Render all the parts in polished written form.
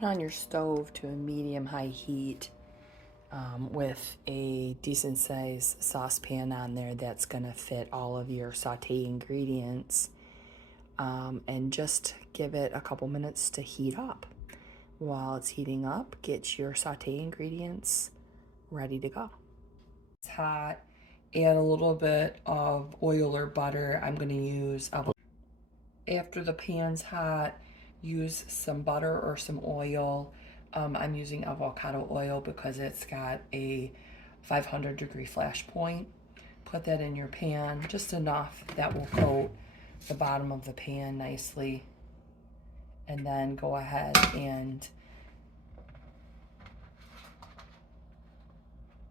Turn on your stove to a medium-high heat with a decent sized saucepan on there that's gonna fit all of your sauté ingredients, and just give it a couple minutes to heat up. While it's heating up, get your sauté ingredients ready to go. It's hot. Add a little bit of oil or butter. I'm gonna use after the pan's hot, use some butter or some oil. I'm using avocado oil because it's got a 500-degree flash point. Put that in your pan, just enough that will coat the bottom of the pan nicely. And then go ahead and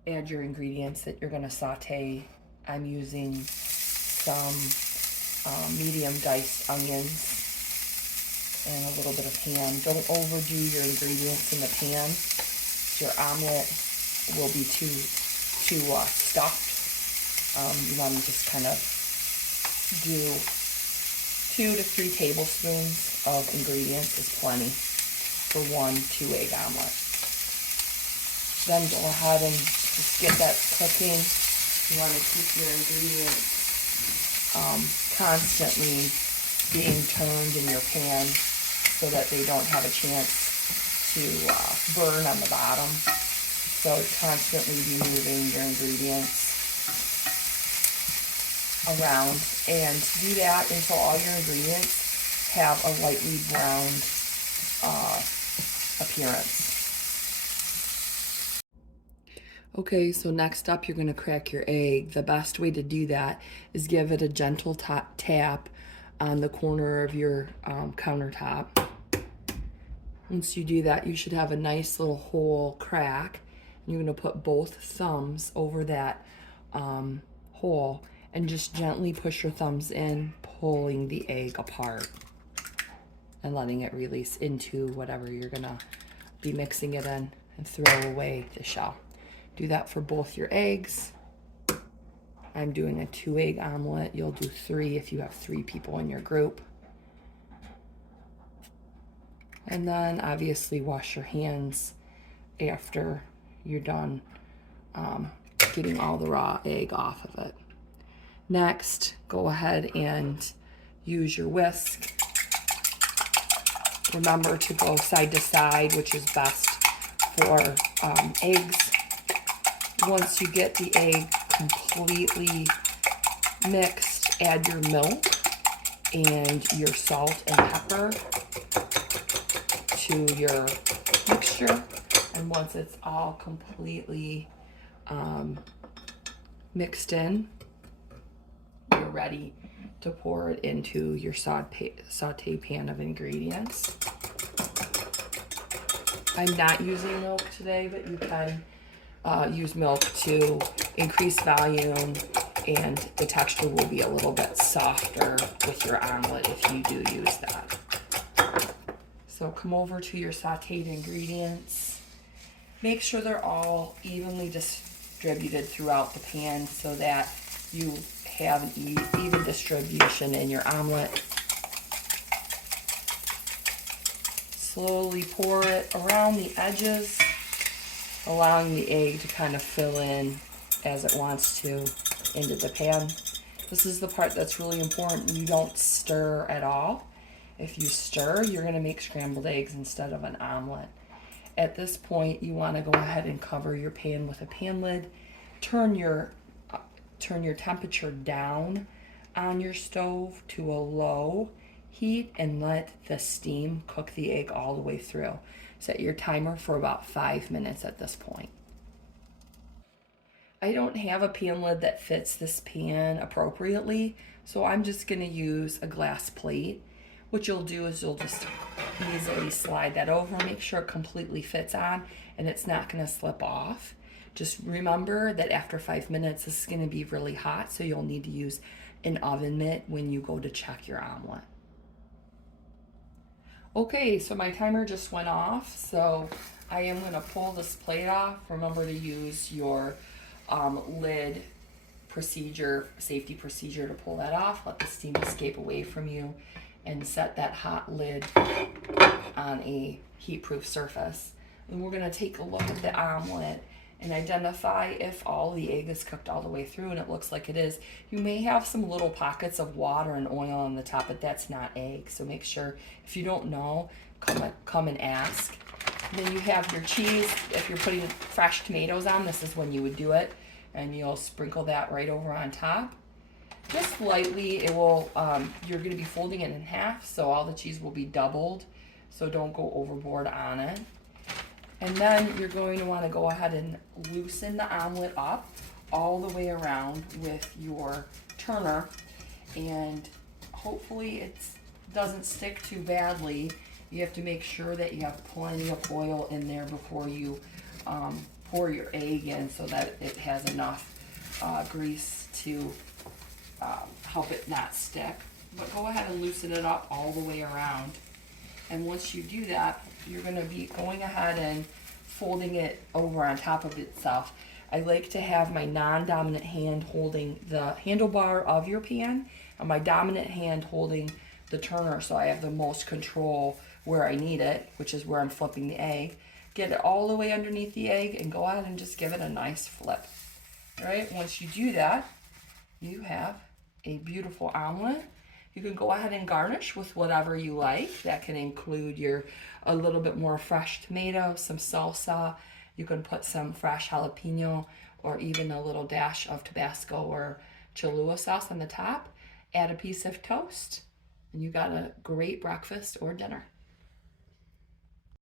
add your ingredients that you're gonna saute. I'm using some medium diced onions and a little bit of ham. Don't overdo your ingredients in the pan. Your omelet will be too stuffed. You want to just kind of do 2 to 3 tablespoons of ingredients is plenty for 1 2-egg omelet. Then go ahead and just get that cooking. You want to keep your ingredients constantly being turned in your pan so that they don't have a chance to burn on the bottom. So constantly be moving your ingredients around, and do that until all your ingredients have a lightly browned appearance. Okay, so next up, you're gonna crack your egg. The best way to do that is give it a gentle tap on the corner of your countertop. Once you do that, you should have a nice little hole crack. You're gonna put both thumbs over that hole and just gently push your thumbs in, pulling the egg apart and letting it release into whatever you're gonna be mixing it in, and throw away the shell. Do that for both your eggs. I'm doing a 2-egg omelet. You'll do 3 if you have 3 people in your group. And then obviously wash your hands after you're done getting all the raw egg off of it. Next, go ahead and use your whisk. Remember to go side to side, which is best for eggs. Once you get the egg completely mixed, add your milk and your salt and pepper to your mixture. And once it's all completely mixed in, you're ready to pour it into your saute pan of ingredients. I'm not using milk today, but you can use milk to increase volume, and the texture will be a little bit softer with your omelet if you do use that. So come over to your sauteed ingredients. Make sure they're all evenly distributed throughout the pan so that you have an even distribution in your omelet. Slowly pour it around the edges, allowing the egg to kind of fill in as it wants to into the pan. This is the part that's really important. You don't stir at all. If you stir, you're gonna make scrambled eggs instead of an omelet. At this point, you wanna go ahead and cover your pan with a pan lid. Turn your temperature down on your stove to a low heat and let the steam cook the egg all the way through. Set your timer for about 5 minutes at this point. I don't have a pan lid that fits this pan appropriately, so I'm just gonna use a glass plate. What you'll do is you'll just easily slide that over, make sure it completely fits on and it's not gonna slip off. Just remember that after 5 minutes, this is gonna be really hot, so you'll need to use an oven mitt when you go to check your omelet. Okay, so my timer just went off, so I am gonna pull this plate off. Remember to use your lid safety procedure to pull that off. Let the steam escape away from you, and set that hot lid on a heat-proof surface. And we're gonna take a look at the omelet and identify if all the egg is cooked all the way through, and it looks like it is. You may have some little pockets of water and oil on the top, but that's not egg. So make sure, if you don't know, come and ask. And then you have your cheese. If you're putting fresh tomatoes on, this is when you would do it. And you'll sprinkle that right over on top. Just lightly, it will, you're gonna be folding it in half, so all the cheese will be doubled. So don't go overboard on it. And then you're going to want to go ahead and loosen the omelet up all the way around with your turner, and hopefully it doesn't stick too badly. You have to make sure that you have plenty of oil in there before you pour your egg in, so that it has enough grease to help it not stick. But go ahead and loosen it up all the way around. And once you do that, you're going to be going ahead and folding it over on top of itself. I like to have my non-dominant hand holding the handlebar of your pan and my dominant hand holding the turner, so I have the most control where I need it, which is where I'm flipping the egg. Get it all the way underneath the egg and go ahead and just give it a nice flip. All right, once you do that, you have a beautiful omelet. You can go ahead and garnish with whatever you like. That can include a little bit more fresh tomato, some salsa. You can put some fresh jalapeno or even a little dash of Tabasco or Cholula sauce on the top. Add a piece of toast, and you got a great breakfast or dinner.